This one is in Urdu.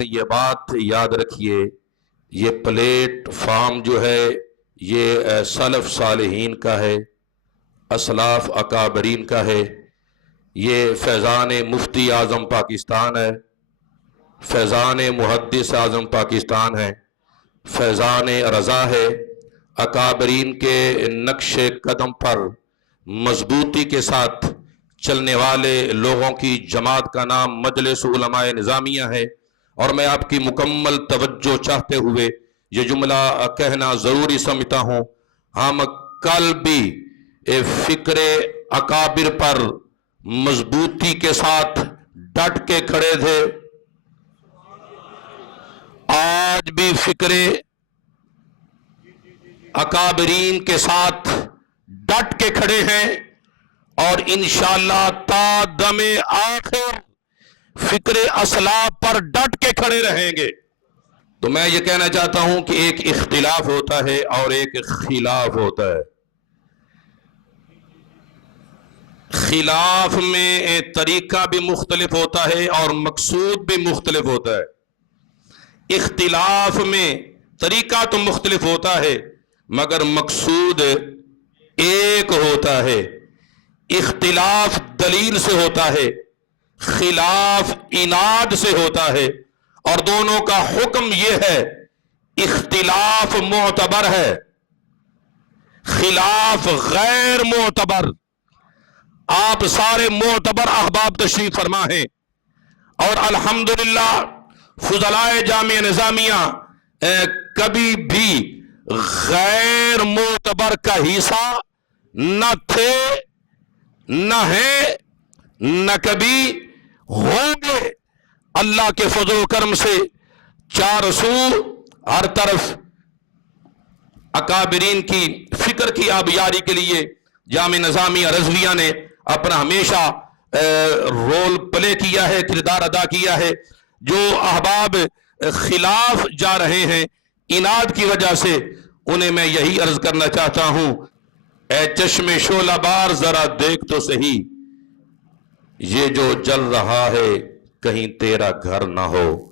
یہ بات یاد رکھیے، یہ پلیٹ فارم جو ہے یہ سلف صالحین کا ہے، اسلاف اکابرین کا ہے۔ یہ فیضان مفتی اعظم پاکستان ہے، فیضان محدث اعظم پاکستان ہے، فیضان رضا ہے۔ اکابرین کے نقش قدم پر مضبوطی کے ساتھ چلنے والے لوگوں کی جماعت کا نام مجلس علماء نظامیہ ہے۔ اور میں آپ کی مکمل توجہ چاہتے ہوئے یہ جملہ کہنا ضروری سمجھتا ہوں، ہم کل بھی فکر اکابر پر مضبوطی کے ساتھ ڈٹ کے کھڑے تھے، آج بھی فکر اکابرین کے ساتھ ڈٹ کے کھڑے ہیں، اور انشاءاللہ تا دم آخر فکر اسلاف پر ڈٹ کے کھڑے رہیں گے۔ تو میں یہ کہنا چاہتا ہوں کہ ایک اختلاف ہوتا ہے اور ایک خلاف ہوتا ہے۔ خلاف میں طریقہ بھی مختلف ہوتا ہے اور مقصود بھی مختلف ہوتا ہے۔ اختلاف میں طریقہ تو مختلف ہوتا ہے مگر مقصود ایک ہوتا ہے۔ اختلاف دلیل سے ہوتا ہے، خلاف عناد سے ہوتا ہے، اور دونوں کا حکم یہ ہے، اختلاف معتبر ہے، خلاف غیر معتبر۔ آپ سارے معتبر احباب تشریف فرما ہیں، اور الحمدللہ فضلائے جامعہ نظامیہ کبھی بھی غیر معتبر کا حصہ نہ تھے، نہ ہیں، نہ کبھی ہوں گے۔ اللہ کے فضل و کرم سے چار سو ہر طرف اکابرین کی فکر کی آبیاری کے لیے جامعہ نظامیہ رضویہ نے اپنا ہمیشہ رول پلے کیا ہے، کردار ادا کیا ہے۔ جو احباب خلاف جا رہے ہیں عناد کی وجہ سے، انہیں میں یہی عرض کرنا چاہتا ہوں، اے چشم شعلہ بار ذرا دیکھ تو صحیح، یہ جو جل رہا ہے کہیں تیرا گھر نہ ہو۔